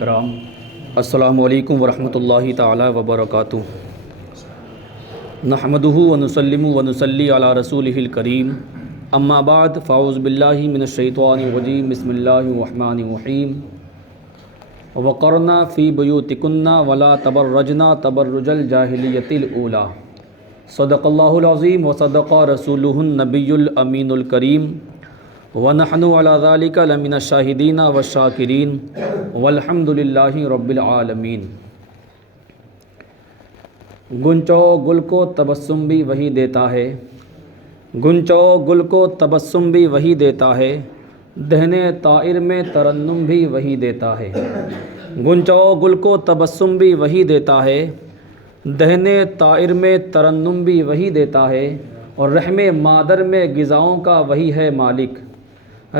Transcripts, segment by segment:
کرام، السلام علیکم ورحمۃ اللہ تعالی وبرکاتہ۔ نحمدہ ونسلم ونصلی علی رسولہ الکریم، اما بعد فاعوذ باللہ من الشیطان الرجیم، بسم اللہ الرحمن الرحیم۔ وقرنا فی بیوتکن ولا تبرجنا تبرج الجاہلیۃ الاولی، صدق اللہ العظیم وصدق رسولہ النبی الامین الکریم، ونحن علی ذلک لمن الشاہدین والشاکرین والحمد للہ رب العالمین۔ گنچو گل کو تبسم بھی وہی دیتا ہے، گنچو گل کو تبسم بھی وہی دیتا ہے، دہنے طائر میں ترنم بھی وہی دیتا ہے۔ گنچو گل کو تبسم بھی وہی دیتا ہے، دہنے طائر میں ترنم بھی وہی دیتا ہے، اور رحم مادر میں غذاؤں کا وہی ہے مالک،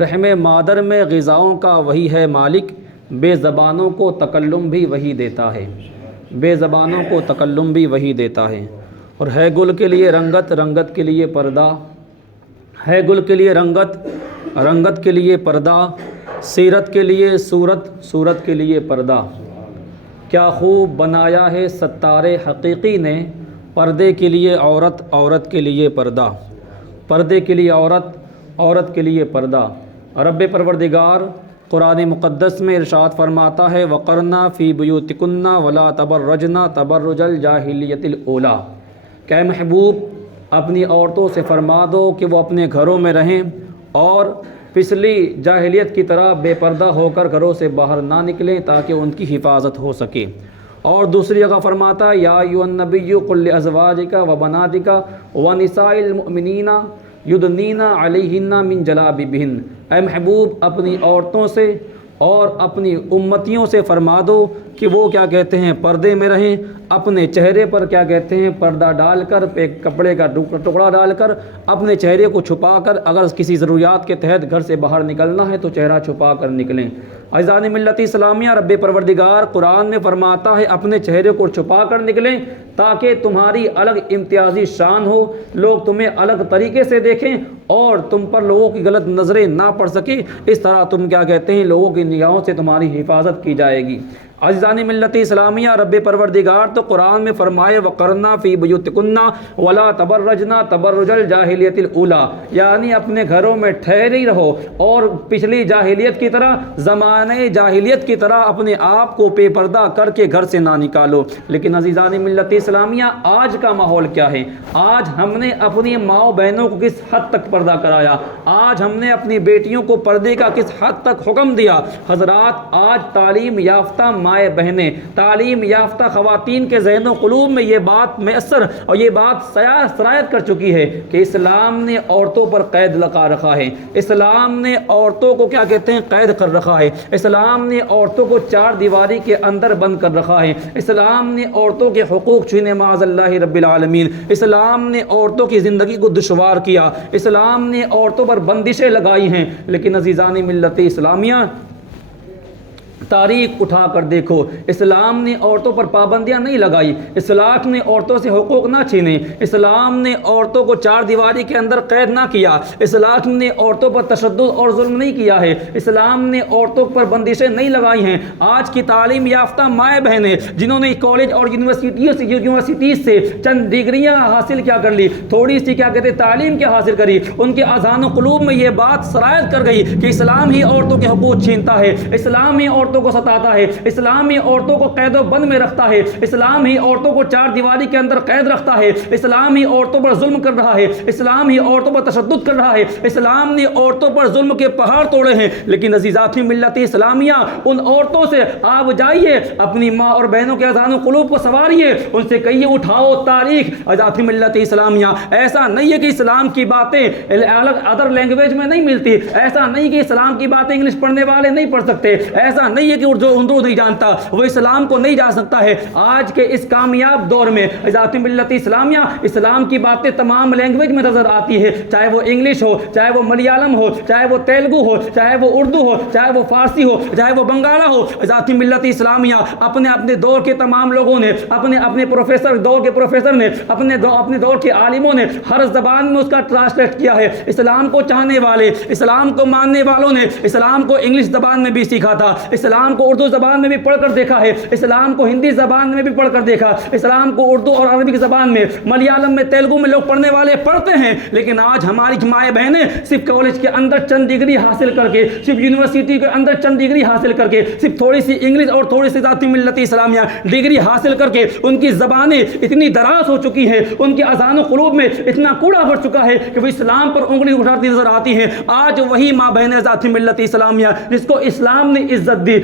رحم مادر میں غذاؤں کا وہی ہے مالک، بے زبانوں کو تکلم بھی وہی دیتا ہے، بے زبانوں کو تکلم بھی وہی دیتا ہے۔ اور ہے گل کے لیے رنگت، رنگت کے لیے پردہ، ہے گل کے لیے رنگت، رنگت کے لیے پردہ، سیرت کے لیے صورت، صورت کے لیے پردہ۔ کیا خوب بنایا ہے ستار حقیقی نے، پردے کے لیے عورت، عورت کے لیے پردہ، پردے کے لیے عورت، عورت کے لیے پردہ۔ رب پروردگار قرآن مقدس میں ارشاد فرماتا ہے، وقرنا فی بیوتکن ولا تبرجنا تبرج الجاہلیۃ الاولی، کہ اے محبوب اپنی عورتوں سے فرما دو کہ وہ اپنے گھروں میں رہیں اور پچھلی جاہلیت کی طرح بے پردہ ہو کر گھروں سے باہر نہ نکلیں تاکہ ان کی حفاظت ہو سکے۔ اور دوسری جگہ فرماتا ہے، یا ایھا النبی قل لازواجک وبناتک ونساء المؤمنین یدنین علیہن من جلابیبہن، اے محبوب اپنی عورتوں سے اور اپنی امتیوں سے فرما دو کہ وہ کیا کہتے ہیں پردے میں رہیں، اپنے چہرے پر کیا کہتے ہیں پردہ ڈال کر، کپڑے کا ٹکڑا ڈال کر اپنے چہرے کو چھپا کر، اگر کسی ضروریات کے تحت گھر سے باہر نکلنا ہے تو چہرہ چھپا کر نکلیں۔ عزیزان ملت اسلامیہ، رب پروردگار قرآن میں فرماتا ہے اپنے چہرے کو چھپا کر نکلیں تاکہ تمہاری الگ امتیازی شان ہو، لوگ تمہیں الگ طریقے سے دیکھیں اور تم پر لوگوں کی غلط نظریں نہ پڑ سکیں، اس طرح تم کیا کہتے ہیں لوگوں کی نگاہوں سے تمہاری حفاظت کی جائے گی۔ عزیزان ملت اسلامیہ، رب پروردگار تو قرآن میں فرمائے وقرنا فی بیوتکن ولا تبرجنا تبرج الجاہلیۃ الاولی، یعنی اپنے گھروں میں ٹھہرے ہی رہو اور پچھلی جاہلیت کی طرح، زمانے جاہلیت کی طرح اپنے آپ کو بے پردہ کر کے گھر سے نہ نکالو۔ لیکن عزیزان ملت اسلامیہ، آج کا ماحول کیا ہے؟ آج ہم نے اپنی ماؤں بہنوں کو کس حد تک پردہ کرایا؟ آج ہم نے اپنی بیٹیوں کو پردے کا کس حد تک حکم دیا؟ حضرات، آج تعلیم یافتہ مائیں بہنیں، تعلیم یافتہ خواتین کے ذہن و قلوب میں یہ بات میسر اور یہ بات سرایت کر چکی ہے کہ اسلام نے عورتوں پر قید لگا رکھا ہے، اسلام نے عورتوں کو کیا کہتے ہیں قید کر رکھا ہے، اسلام نے عورتوں کو چار دیواری کے اندر بند کر رکھا ہے، اسلام نے عورتوں کے حقوق چھینے معاذ اللہ رب العالمین، اسلام نے عورتوں کی زندگی کو دشوار کیا، اسلام نے عورتوں پر بندشیں لگائی ہیں۔ لیکن عزیزان ملت اسلامیہ، تاریخ اٹھا کر دیکھو، اسلام نے عورتوں پر پابندیاں نہیں لگائی، اسلام نے عورتوں سے حقوق نہ چھینے، اسلام نے عورتوں کو چار دیواری کے اندر قید نہ کیا، اسلام نے عورتوں پر تشدد اور ظلم نہیں کیا ہے، اسلام نے عورتوں پر بندشیں نہیں لگائی ہیں۔ آج کی تعلیم یافتہ مائیں بہنیں جنہوں نے کالج اور یونیورسٹیز سے چند ڈگریاں حاصل کیا کر لی، تھوڑی سی کیا کہتے تعلیم کیا حاصل کری، ان کے اذہان و قلوب میں یہ بات سرایت کر گئی کہ اسلام ہی عورتوں کے حقوق چھینتا ہے، اسلام ہی عورتوں کو ستاتا ہے، اسلام ہی عورتوں کو قید و بند میں رکھتا ہے، اسلام ہی عورتوں کو چار دیواری کے اندر قید رکھتا ہے، اسلام ہی عورتوں پر ظلم کر رہا ہے، اسلام ہی عورتوں پر تشدد کر رہا ہے، اسلام نے عورتوں پر ظلم کے پہاڑ توڑے ہیں۔ لیکن عزیزات ملت اسلامیہ، ان عورتوں سے آپ جائیے، اپنی ماں اور بہنوں کے اذہان و قلوب کو سنواریے، ان سے کہیے اٹھاؤ تاریخ۔ عزیزات ملت اسلامیہ، ایسا نہیں ہے کہ اسلام کی باتیں الگ ادر لینگویج میں نہیں ملتی، ایسا نہیں کہ اسلام کی باتیں انگلش پڑھنے والے نہیں پڑھ سکتے، ایسا نہیں ہے کہ اردو نہیں جانتا وہ اسلام کو نہیں جان سکتا ہے۔ آج کے اس کامیاب دور میں عزیزات ملت اسلامیہ، اسلام کی باتیں تمام لینگویج میں نظر آتی ہے، چاہے وہ انگلش ہو، چاہے وہ ملیالم ہو، چاہے وہ تیلگو ہو، چاہے وہ اردو ہو، چاہے وہ فارسی ہو، چاہے وہ بنگالا ہو۔ عزیزات ملت اسلامیہ، اپنے دور کے تمام لوگوں نے، اپنے دور کے پروفیسر نے، اپنے دور کے عالموں نے ہر زبان میں اس کا ٹرانسلیٹ کیا ہے۔ اسلام کو چاہنے والے، اسلام کو ماننے والوں نے اسلام کو انگلش زبان میں بھی سیکھا تھا، اسلام اسلام کو اردو زبان میں بھی پڑھ کر دیکھا ہے، اسلام کو ہندی زبان میں بھی پڑھ کر دیکھا، اسلام کو اردو اور عربی کی زبان میں، ملیالم میں، تیلگو میں لوگ پڑھنے والے پڑھتے ہیں، لیکن آج ہماری مائیں بہنیں صرف کالج کے اندر چند ڈگری حاصل کر کے، صرف یونیورسٹی کے اندر چند ڈگری حاصل کر کے، صرف تھوڑی سی انگلش اور تھوڑی سی ذاتی ملت اسلامیہ ڈگری حاصل کر کے، ان کی زبانیں اتنی دراز ہو چکی ہیں، ان کے اذہان و قلوب میں اتنا کوڑا بھر چکا ہے کہ وہ اسلام پر انگلی اٹھاتی نظر آتی ہیں۔ آج وہی ماں بہنیں ذاتی ملت اسلامیہ جس کو اسلام نے عزت دی،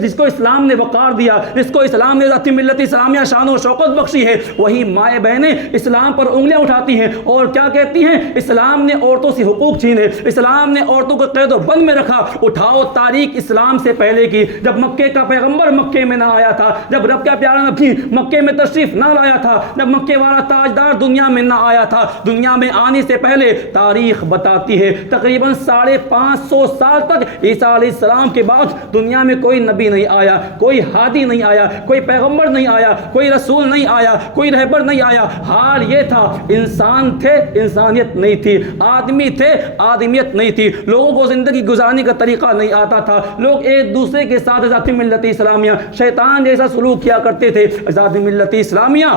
جس کو اسلام نے وقار دیا، جس کو اسلام نے ذاتی ملت اسلامیہ شان و شوکت بخشی ہے، وہی مائیں بہنیں اسلام پر انگلیاں اٹھاتی ہیں اور کیا کہتی ہیں؟ اسلام نے عورتوں سے حقوق چھینے، اسلام نے عورتوں کو قید و بند میں رکھا۔ اٹھاؤ تاریخ اسلام سے پہلے کی، جب مکے کا پیغمبر مکے میں نہ آیا تھا، جب رب کا پیارا نبی مکے میں تشریف نہ لایا تھا، جب مکے والا تاجدار دنیا میں نہ آیا تھا، دنیا میں آنے سے پہلے تاریخ بتاتی ہے تقریباً 550 سال تک عیسیٰ علیہ السلام کے بعد دنیا میں کوئی نبی نہیں آیا، کوئی ہادی نہیں آیا، کوئی پیغمبر نہیں آیا، کوئی رسول نہیں آیا، کوئی رہبر نہیں آیا۔ حال یہ تھا، انسان تھے، انسانیت نہیں تھی، آدمی تھے، آدمیت نہیں تھی، لوگوں کو زندگی گزارنے کا طریقہ نہیں آتا تھا، لوگ ایک دوسرے کے ساتھ ذاتی ملت اسلامیہ شیطان جیسا سلوک کیا کرتے تھے۔ ذاتی ملت اسلامیہ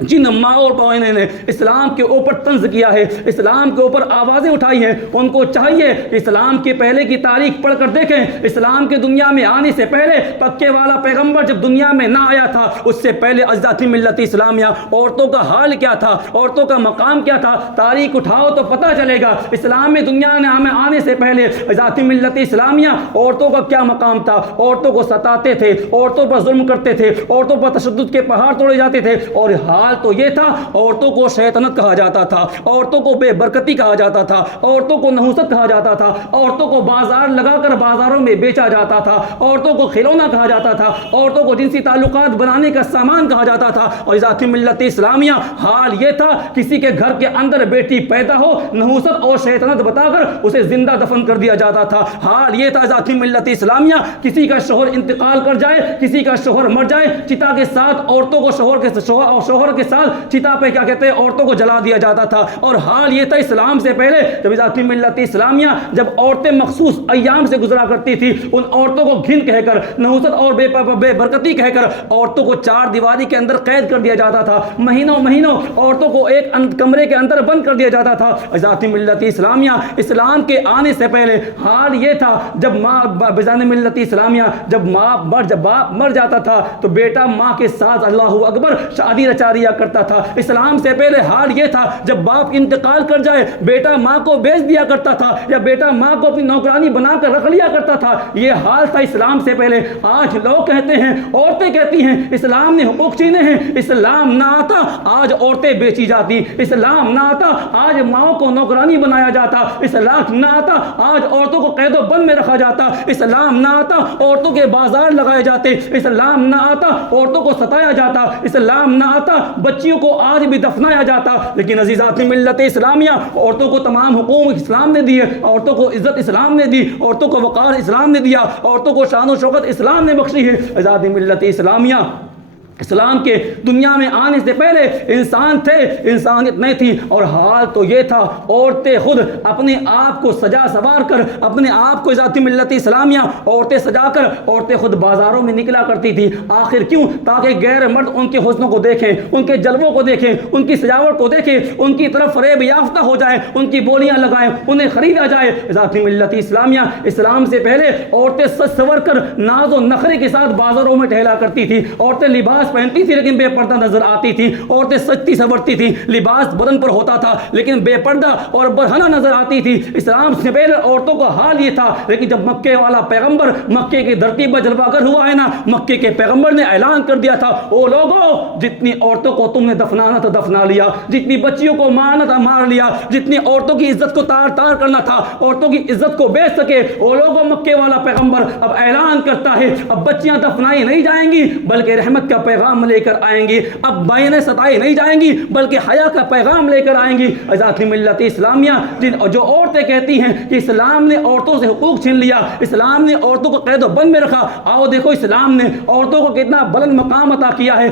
جن ماں اور بہنوں نے اسلام کے اوپر طنز کیا ہے، اسلام کے اوپر آوازیں اٹھائی ہیں، ان کو چاہیے کہ اسلام کے پہلے کی تاریخ پڑھ کر دیکھیں۔ اسلام کے دنیا میں آنے سے پہلے پکے والا پیغمبر جب دنیا میں نہ آیا تھا، اس سے پہلے ذاتی ملت اسلامیہ عورتوں کا حال کیا تھا، عورتوں کا مقام کیا تھا، تاریخ اٹھاؤ تو پتہ چلے گا۔ اسلام میں دنیا میں آنے سے پہلے ذاتی ملت اسلامیہ عورتوں کا کیا مقام تھا، عورتوں کو ستاتے تھے، عورتوں پر ظلم کرتے تھے، عورتوں پر تشدد کے پہاڑ توڑے جاتے تھے، اور حال تو یہ تھا عورتوں کو شیطنت کہا جاتا تھا، عورتوں کو بے برکتی کہا جاتا تھا، عورتوں کو نحوست کہا جاتا تھا، عورتوں کو بازار لگا کر بازاروں میں بیچا جاتا تھا، عورتوں کو کھلونا کہا جاتا تھا، عورتوں کو جنسی تعلقات بنانے کا سامان کہا جاتا تھا۔ اور ذاتی ملت اسلامیہ حال یہ تھا، کسی کے گھر کے اندر بیٹی پیدا ہو، نحوست اور شیطنت بتا کر اسے زندہ دفن کر دیا جاتا تھا۔ حال یہ تھا ذاتی ملت اسلامیہ، کسی کا شوہر انتقال کر جائے، کسی کا شوہر مر جائے، چتا کے ساتھ عورتوں کو شوہر کے ساتھ چتا پہ کیا کہتے ہیں عورتوں کو جلا دیا جاتا تھا۔ اور حال یہ تھا اسلام سے پہلے، جب ذاتی ملت اسلامیہ جب عورتیں مخصوص ایام سے گزرا کرتی تھی، ان عورتوں کو گھن کہہ کر، نحوست اور بے برکتی کہہ کر عورتوں کو چار دیواری کے اندر قید کر دیا جاتا تھا، مہینوں عورتوں کو ایک کمرے کے اندر بند کر دیا جاتا تھا۔ ذاتی ملت اسلامیہ اسلام کے آنے سے پہلے حال یہ تھا، جب ماں بذات ملت اسلامیہ جب باپ مر جاتا تھا تو بیٹا ماں کے ساتھ اللہ اکبر شادی رچا دیا کرتا تھا۔ اسلام سے پہلے حال یہ تھا، جب باپ انتقال کر جائے بیٹا ماں کو بیچ دیا کرتا تھا، یا بیٹا ماں کو اپنی نوکرانی بنا کر رکھ لیا کرتا تھا۔ یہ حال تھا اسلام سے پہلے۔ آج لوگ کہتے ہیں، عورتیں کہتی ہیں اسلام نے حقوق چھینے ہیں، اسلام نہ آتا آج عورتیں بیچی جاتی، اسلام نہ آتا آج ماؤں کو نوکرانی بنایا جاتا، اسلام نہ آتا آج عورتوں کو قید و بند میں رکھا جاتا، اسلام نہ آتا عورتوں کے بازار لگائے جاتے، اسلام نہ آتا عورتوں کو ستایا جاتا، اسلام نہ آتا بچیوں کو آج بھی دفنایا جاتا۔ لیکن عزیزات ملت اسلامیہ عورتوں کو تمام حقوق اسلام نے دیے، عورتوں کو عزت اسلام نے دی، عورتوں کو وقار اسلام نے دیا، عورتوں کو شان و شوکت اسلام نے بخشی ہے۔ عزیزات ملت اسلامیہ اسلام کے دنیا میں آنے سے پہلے انسان تھے، انسانیت نہیں تھی، اور حال تو یہ تھا عورتیں خود اپنے آپ کو سجا سوار کر، اپنے آپ کو ذاتی ملت اسلامیہ عورتیں سجا کر عورتیں خود بازاروں میں نکلا کرتی تھی۔ آخر کیوں؟ تاکہ غیر مرد ان کے حسنوں کو دیکھیں، ان کے جلووں کو دیکھیں، ان کی سجاوٹ کو دیکھیں، ان کی طرف فریب یافتہ ہو جائیں، ان کی بولیاں لگائیں، انہیں خریدا جائے۔ ذاتی ملت اسلامیہ اسلام سے پہلے عورتیں سج سور کر ناز و نخرے کے ساتھ بازاروں میں ٹہلا کرتی تھی، عورتیں لباس پہنتی تھی لیکن بے پردہ نظر آتی تھی، عورتیں سجتی سورتی تھی، لباس بدن پر ہوتا تھا لیکن بے پردہ اور برہنہ نظر آتی تھی۔ اسلام سے پہلے عورتوں کا حال یہ تھا، لیکن جب مکے والا پیغمبر مکے کی دھرتی پر جلوہ گر ہوا ہے نا، مکے کے پیغمبر نے اعلان کر دیا تھا، او لوگو جتنی عورتوں کو تم نے دفنانا تھا دفنا لیا، جتنی بچیوں کو مارنا تھا مار لیا، جتنی عورتوں کی عزت کو تار تار کرنا تھا عورتوں کی عزت کو بیچ سکے، او لوگو مکے والا پیغمبر اب اعلان کرتا ہے اب بچیاں دفنائی نہیں جائیں گی بلکہ رحمت کا پیغام لے کر آئیں گی، اب بہنیں ستائی نہیں جائیں گی بلکہ حیا کا پیغام لے کر آئیں گی۔ عزیزان ملت اسلامیہ، جو عورتیں کہتی ہیں کہ اسلام نے عورتوں سے حقوق چھین لیا، اسلام نے عورتوں کو قید و بند میں رکھا، آؤ دیکھو اسلام نے عورتوں کو کتنا بلند مقام عطا کیا ہے۔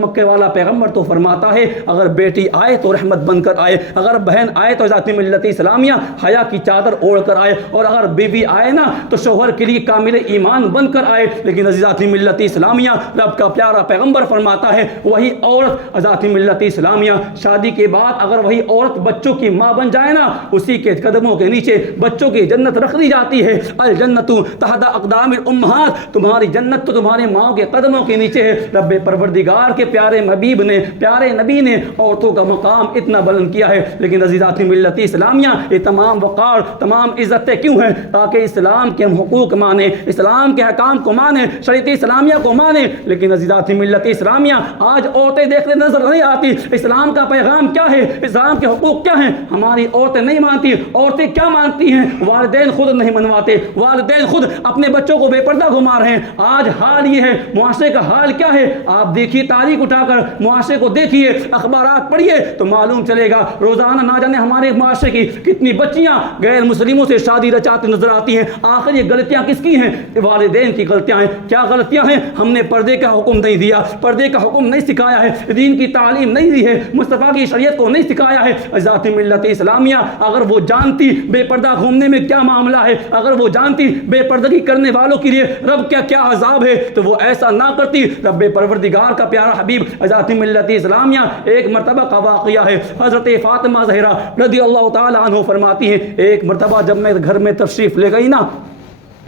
مکے والا پیغمبر تو فرماتا ہے اگر بیٹی آئے تو رحمت بن کر آئے، اگر بہن آئے تو ذات ملت اسلامیہ حیا کی چادر اوڑھ کر آئے، اور اگر بیوی آئے نا تو شوہر کے لیے کامل ایمان بن کر آئے۔ لیکن عزیزات ملت اسلامیہ، رب کا پیارا پیغمبر فرماتا ہے وہی عورت عزیزات ملت اسلامیہ شادی کے بعد اگر وہی عورت بچوں کی ماں بن جائے نا، اسی کے قدموں کے نیچے بچوں کی جنت رکھ دی جاتی ہے۔ الجنت تحت اقدام الامہات، تمہاری جنت تو تمہاری ماں کے قدموں کے نیچے ہے۔ رب پروردگار کے پیارے حبیب نے، پیارے نبی نے عورتوں کا مقام اتنا بلند کیا ہے۔ لیکن عزیزات ملت اسلامیہ، یہ تمام وقار، تمام عزتیں کیوں ہیں؟ تاکہ اسلام کے ہم حقوق مانیں، اسلام کے حکام کو مانیں، شریعت اسلامیہ کو مانیں۔ لیکن عزیزات ملت اسلامیہ، آج عورتیں دیکھنے نظر نہیں آتی اسلام کا پیغام کیا ہے، اسلام کے حقوق کیا ہیں، ہماری عورتیں نہیں مانتی۔ عورتیں کیا مانتی ہیں؟ والدین خود نہیں منواتے، والدین خود اپنے بچوں کو بے پردہ گھما رہے ہیں۔ آج حال یہ ہے، معاشرے کا حال کیا ہے؟ آپ دیکھیے تاریخ اٹھا کر معاشرے کو دیکھیے، اخبارات پڑھیے تو معلوم چلے گا روزانہ نہ جانے ہمارے معاشرے کی کتنی بچیاں غیر مسلموں سے شادی رچاتی نظر آتی ہیں۔ آخر یہ غلطیاں کس کی ہیں؟ والدین کی غلطیاں ہیں۔ کیا غلطیاں ہیں؟ ہم نے پردے کا حکم نہیں دیا، پردے کا حکم نہیں سکھایا ہے، دین کی تعلیم نہیں دی ہے، مصطفیٰ کی شریعت کو نہیں سکھایا ہے۔ ذات ملت اسلامیہ اگر وہ جانتی بے پردہ گھومنے میں کیا معاملہ ہے، اگر وہ جانتی بے پردگی کرنے والوں کے لیے رب کیا عذاب ہے تو وہ ایسا نہ کرتی۔ رب پروردگار کا پیارا حبیب ذات ملت اسلامیہ، ایک مرتبہ کا واقعہ ہے، حضرت فاطمہ زہرا رضی اللہ تعالی عنہ فرماتی ہیں ایک مرتبہ جب میں گھر میں تشریف لے گئی نا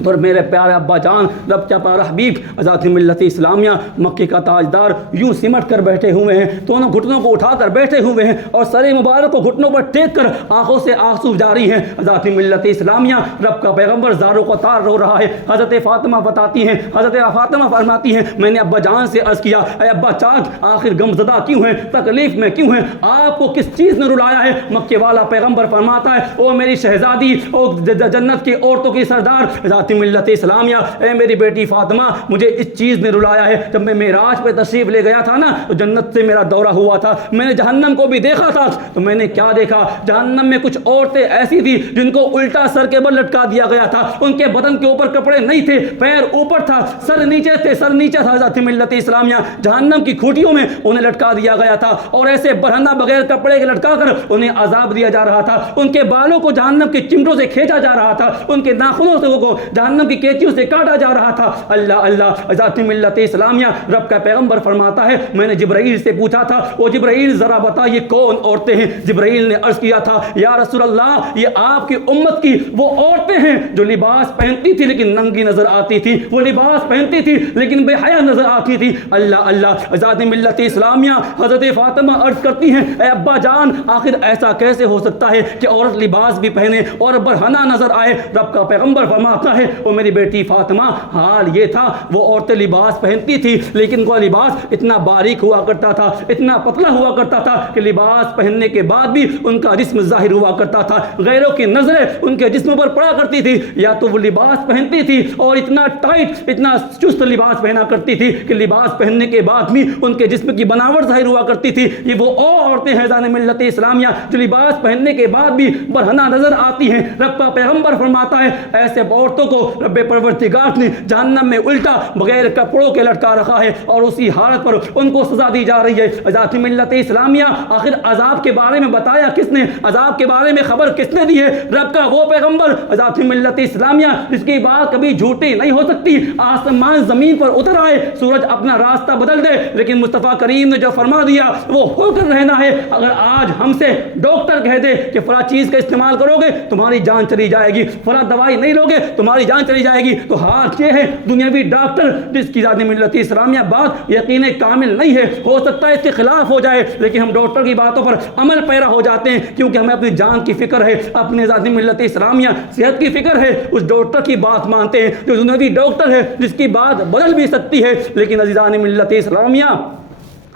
تو میرے پیارے ابا جان رب کا پیارا حبیب ذات ملت اسلامیہ مکے کا تاجدار یوں سمٹ کر بیٹھے ہوئے ہیں، دونوں گھٹنوں کو اٹھا کر بیٹھے ہوئے ہیں اور سر مبارک کو گھٹنوں پر ٹیک کر آنکھوں سے آنسو جاری ہیں۔ ذات ملت اسلامیہ، رب کا پیغمبر زاروں کو تار رو رہا ہے۔ حضرت فاطمہ بتاتی ہیں، حضرت فاطمہ فرماتی ہیں میں نے ابا جان سے عرض کیا اے ابا چاچ آخر غمزدہ کیوں ہیں، تکلیف میں کیوں ہیں، آپ کو کس چیز نے رلایا ہے؟ مکے والا پیغمبر فرماتا ہے او میری شہزادی، او جنت کی عورتوں کی سردار ملت اسلامیہ، اے میری بیٹی فاطمہ مجھے اس چیز نے رلایا ہے۔ جب میں معراج پہ تشریف لے گیا تھا نا تو جنت سے میرا دورہ ہوا تھا، میں نے جہنم کو بھی دیکھا تھا تو میں نے کیا دیکھا؟ جہنم میں کچھ عورتیں ایسی تھی جن کو الٹا سر کے بل لٹکا دیا گیا تھا، ان کے بدن کے اوپر کپڑے نہیں تھے، پیر اوپر تھا، سر نیچے تھے، سر نیچے تھا۔ ذات ملت اسلامیہ جہنم کی کھوٹیوں میں انہیں لٹکا دیا گیا تھا اور ایسے برہنہ بغیر کپڑے کے لٹکا کر انہیں عذاب دیا جا رہا تھا، ان کے بالوں کو جہنم کے چمٹوں سے کھینچا جا رہا تھا، ان کے ناخنوں سے وہ جہنم کی کینچیوں سے کاٹا جا رہا تھا۔ اللہ اللہ، ذات ملت اسلامیہ، رب کا پیغمبر فرماتا ہے میں نے جبرائیل سے پوچھا تھا او جبرائیل ذرا بتا یہ کون عورتیں ہیں؟ جبرائیل نے عرض کیا تھا یا رسول اللہ یہ آپ کی امت کی وہ عورتیں ہیں جو لباس پہنتی تھی لیکن ننگی نظر آتی تھی، وہ لباس پہنتی تھی لیکن بے حیا نظر آتی تھی۔ اللہ اللہ، ذات ملت اسلامیہ، حضرت فاطمہ عرض کرتی ہیں اے ابا جان آخر ایسا کیسے ہو سکتا ہے کہ عورت لباس بھی پہنے اور برہنہ نظر آئے؟ رب کا پیغمبر فرماتا ہے او میری بیٹی فاطمہ حال یہ تھا وہ عورتیں لباس پہنتی تھی لیکن وہ لباس اتنا باریک ہوا کرتا تھا، اتنا پتلا ہوا کرتا تھا کہ لباس پہننے کے بعد بھی ان کا جسم ظاہر ہوا کرتا تھا، غیروں کی نظریں ان کے جسم پر پڑا کرتی تھی۔ یا تو وہ لباس پہنتی تھی اور اتنا ٹائٹ، اتنا چست لباس پہنا کرتی تھی کہ لباس پہننے کے بعد بھی ان کے جسم کی بناوٹ ظاہر ہوا کرتی تھی۔ یہ وہ عورتیں ہیں ذات ملت اسلامیہ جو لباس پہننے کے بعد بھی برہنہ نظر آتی ہیں۔ رب کا پیغمبر فرماتا ہے ایسے عورتوں کو رب پروردگار نے جہنم میں الٹا بغیر کپڑوں کے لٹکا رکھا ہے اور اسی حالت پر ان کو سزا دی جا رہی ہے۔ ذات ملت اسلامیہ، آخر عذاب کے بارے میں بتایا کس نے؟ عذاب کے بارے میں خبر کس نے دی ہے؟ رب کا وہ پیغمبر ذات ملت اسلامیہ جس کی بات کبھی جھوٹی نہیں ہو سکتی، آسمان زمین پر اتر آئے، سورج اپنا راستہ بدل دے لیکن مصطفیٰ کریم نے جو فرما دیا وہ ہو کر رہنا ہے۔ اگر آج ہم سے ڈاکٹر کہہ دے کہ فلاں چیز کا استعمال کرو گے تمہاری جان چلی جائے گی، فلاں دوائی نہیں لو گے تمہاری جان چلی جائے گی، تو حال یہ ہے دنیاوی ڈاکٹر جس کی ذات ملت اسلامیہ بات یقین کامل نہیں ہے، ہو سکتا ہے اس کے خلاف ہو جائے لیکن ہم ڈاکٹر کی باتوں پر عمل پیرا ہو جاتے ہیں کیونکہ ہمیں اپنی جان کی فکر ہے، اپنے ذات ملت اسلامیہ صحت کی فکر ہے، اس ڈاکٹر کی بات مانتے ہیں جو دنیاوی ڈاکٹر ہے جس کی بات بدل بھی سکتی ہے۔ لیکن عزیزان ملت اسلامیہ،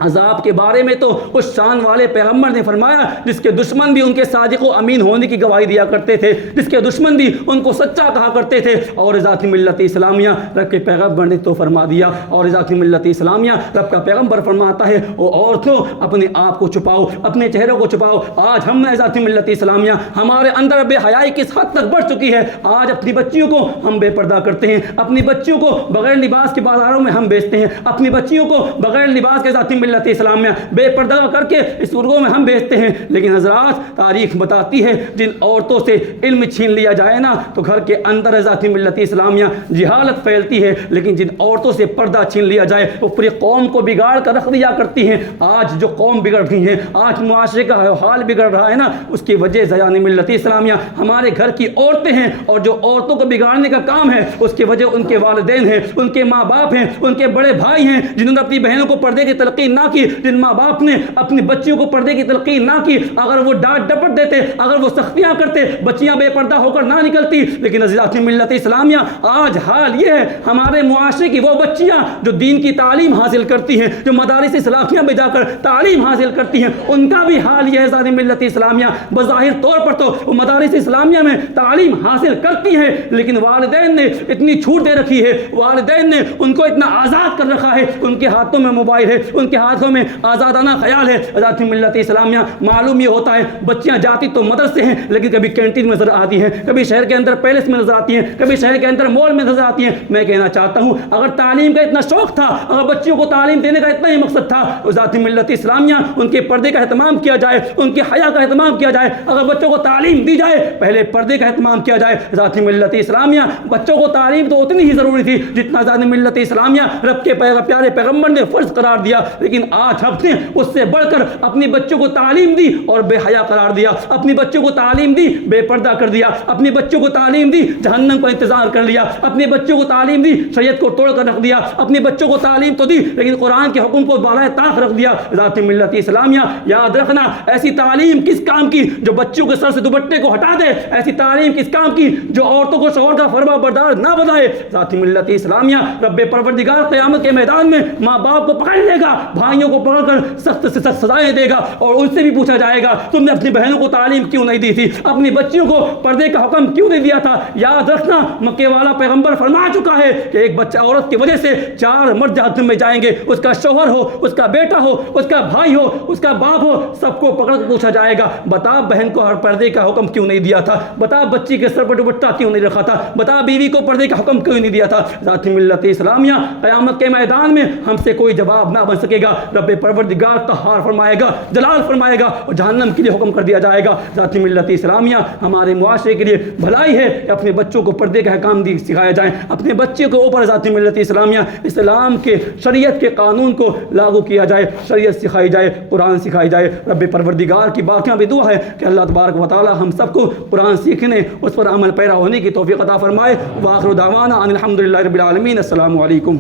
عذاب کے بارے میں تو اس شان والے پیغمبر نے فرمایا جس کے دشمن بھی ان کے صادق و امین ہونے کی گواہی دیا کرتے تھے، جس کے دشمن بھی ان کو سچا کہا کرتے تھے۔ اور ذاتی ملت اسلامیہ رب کے پیغمبر نے تو فرما دیا، اور ذاتی ملت اسلامیہ رب کا پیغمبر فرماتا ہے او عورتوں اپنے آپ کو چھپاؤ، اپنے چہروں کو چھپاؤ۔ آج ہم نے ذاتی ملت اسلامیہ ہمارے اندر بے حیائی کس حد تک بڑھ چکی ہے۔ آج اپنی بچیوں کو ہم بے پردہ کرتے ہیں، اپنی بچیوں کو بغیر لباس کے بازاروں میں ہم بیچتے ہیں، اپنی بچیوں کو بغیر لباس کے ذاتی ملت اسلامیہ بے پردہ کر کے اس ارگوں میں ہم بیچتے ہیں۔ لیکن حضرات تاریخ بتاتی ہے جن عورتوں سے علم چھین لیا جائے نا تو گھر کے اندر ذاتی ملت اسلامیہ جہالت پھیلتی ہے، لیکن جن عورتوں سے پردہ چھین لیا جائے وہ پوری قوم کو بگاڑ کر رکھ دیا کرتی ہیں۔ آج جو قوم بگڑ رہی ہے، آج معاشرے کا حال بگڑ رہا ہے نا، اس کی وجہ ذاتی ملت اسلامیہ ہمارے گھر کی عورتیں ہیں، اور جو عورتوں کو بگاڑنے کا کام ہے اس کی وجہ ان کے والدین ہیں، ان کے ماں باپ ہیں، ان کے بڑے بھائی ہیں جنہوں نے اپنی بہنوں کو پردے کی تلقین نہ کی، جن ماں باپ نے اپنی بچیوں کو پردے کی تلقین نہ کی۔ اگر وہ ڈانٹ ڈپٹ دیتے، اگر وہ سختیاں کرتے، بچیاں بے پردہ ہو کر نہ نکلتی۔ لیکن ذاتی ملت اسلامیہ آج حال یہ ہے ہمارے معاشرے کی وہ بچیاں جو دین کی تعلیم حاصل کرتی ہیں، جو مدارس اسلامیہ میں جا کر تعلیم حاصل کرتی ہیں، ان کا بھی حال یہ ہے ذاتی ملت اسلامیہ بظاہر طور پر تو وہ مدارس اسلامیہ میں تعلیم حاصل کرتی ہیں، لیکن والدین نے اتنی چھوٹ دے رکھی ہے، والدین نے ان کو اتنا آزاد کر رکھا ہے، ان کے ہاتھوں میں موبائل ہے، ان کے ہاتھوں میں آزادانہ خیال ہے۔ ذاتی ملت اسلامیہ معلوم یہ ہوتا ہے بچیاں جاتی تو مدرسے ہیں، لیکن کبھی کینٹین میں نظر آتی ہیں، کبھی شہر کے اندر پیلس میں نظر آتی ہیں، کبھی شہر کے اندر مال میں نظر آتی ہیں۔ میں کہنا چاہتا ہوں اگر تعلیم کا اتنا شوق تھا، اگر بچیوں کو تعلیم دینے کا اتنا ہی مقصد تھا، ذاتی ملت اسلامیہ ان کے پردے کا اہتمام کیا جائے، ان کے حیا کا اہتمام کیا جائے، اگر بچوں کو تعلیم دی جائے پہلے پردے کا اہتمام کیا جائے۔ ذاتی ملت اسلامیہ بچوں کو تعلیم تو اتنی ہی ضروری تھی جتنا ذاتی ملت اسلامیہ رب کے پیارے پیغمبر نے فرض قرار دیا، لیکن آج ہم نے اس سے بڑھ کر اپنی بچوں کو تعلیم دی اور بے حیا قرار دیا، اپنی بچوں کو تعلیم دی بے پردہ کر دیا، اپنی بچوں کو تعلیم دی جہنم کا انتظار کر لیا، اپنے بچوں کو تعلیم دی شریعت کو توڑ کر رکھ دیا، اپنے بچوں کو تعلیم تو دی لیکن قرآن کے حکم کو بالائے طاق رکھ دیا۔ ذاتی ملت اسلامیہ یاد رکھنا ایسی تعلیم کس کام کی جو بچوں کے سر سے دوپٹے کو ہٹا دے، ایسی تعلیم کس کام کی جو عورتوں کو شوہر کا فرما بردار نہ بنائے۔ ذاتی ملت اسلامیہ رب پروردگار قیامت کے میدان میں ماں باپ کو پکڑ لے گا، بھائیوں کو پکڑ کر سخت سے سخت سزائیں دے گا، اور ان سے بھی پوچھا جائے گا تم نے اپنی بہنوں کو تعلیم کیوں نہیں دی تھی، اپنی بچیوں کو پردے کا حکم کیوں نہیں دیا تھا۔ یاد رکھنا مکے والا پیغمبر فرما چکا ہے کہ ایک بچہ عورت کی وجہ سے 4 مرد جہنم میں جائیں گے، اس کا شوہر ہو، اس کا بیٹا ہو، اس کا بھائی ہو، اس کا باپ ہو، سب کو پکڑ کر پوچھا جائے گا بتا بہن کو ہر پردے کا حکم کیوں نہیں دیا تھا، بتا بچی کے سر پر دوپٹہ کیوں نہیں رکھا تھا، بتا بیوی کو پردے کا حکم کیوں نہیں دیا تھا۔ ذاتی ملت اسلامیہ قیامت کے میدان میں ہم سے کوئی جواب نہ بن سکے گا، رب پروردگار قہار فرمائے گا، جلال فرمائے گا اور جہنم کے لیے حکم کر دیا جائے گا۔ ذاتی ملت اسلامیہ ہمارے معاشرے کے لیے بھلائی ہے کہ اپنے بچوں کو پردے کا احکام سکھایا جائے، اپنے بچے کو اوپر ذاتی ملت اسلامیہ اسلام کے شریعت کے قانون کو لاگو کیا جائے، شریعت سکھائی جائے، قرآن سکھائی جائے۔ رب پروردگار کی باقیاں بھی دعا ہے کہ اللہ تبارک و تعالی ہم سب کو قرآن سیکھنے، اس پر عمل پیرا ہونے کی توفیق عطا فرمائے۔ وآخر دعوانا ان الحمد للہ رب العالمین۔ السلام علیکم۔